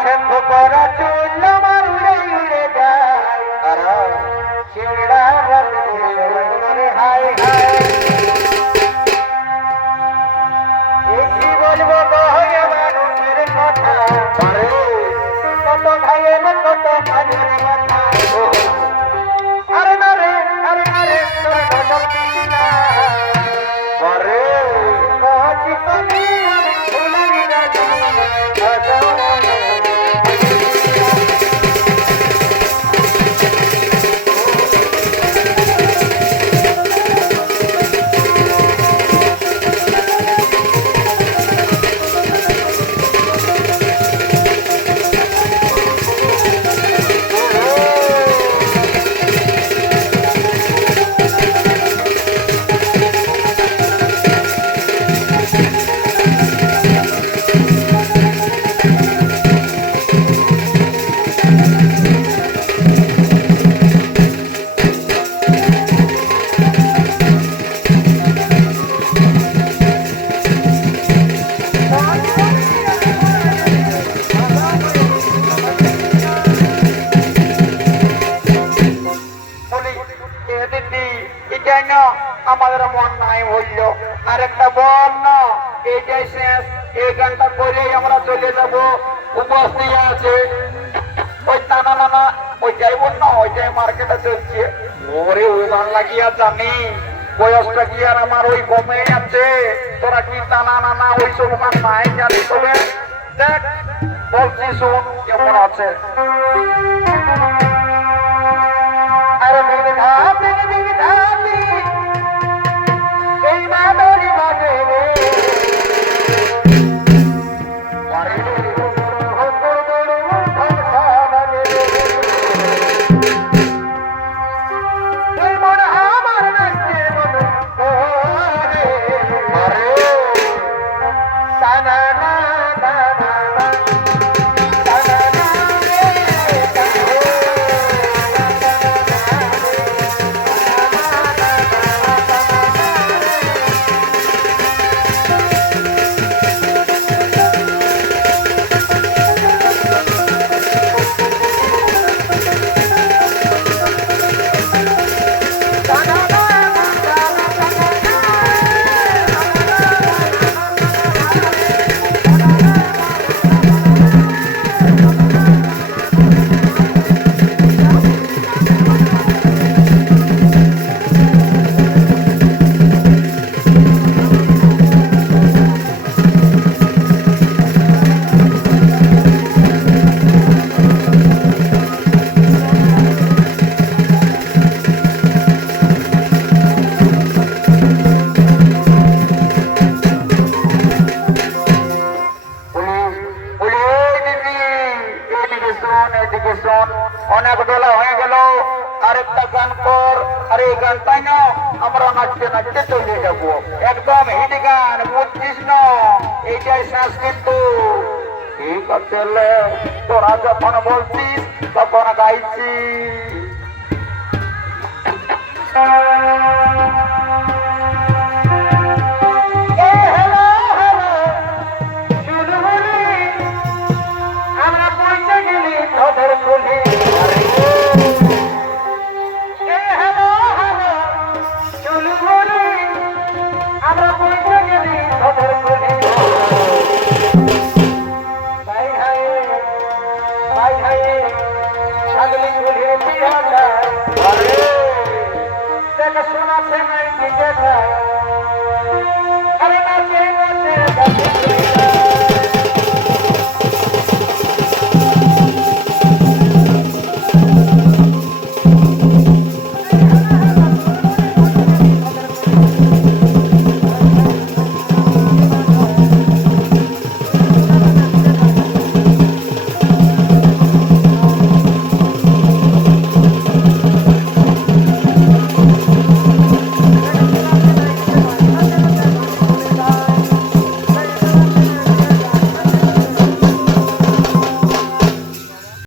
আছেন এটাই আমাদের মন নাই হইল? আর একটা না, এইটাই শেষ। এই গানটা করেই আমরা চলে যাব। উপস্থিত আছে। ওই টানা নানা ওইটাই না, ওইটাই মার্কেটে চলছে। ওরে, ওই গান লাগিয়া জানি? বয়সটা কি আর আমার? ওই কমে আছে তোরা কি টানা নানা ওই সব গান নাই জানি তবে দেখ, বলছি শোন, কেমন আছে? শোন, এদিকে শোন। অনেক বেলা হয়ে গেল। আরেকটা গান কর। আর এই গানটাই না? আমরা নাচতে নাচতে চলে যাব। একদম হিট গান বুঝছিস এইটাই শেষ কিন্তু ঠিক আছে তোরা যখন বলছিস তখন গাইছি। দেখে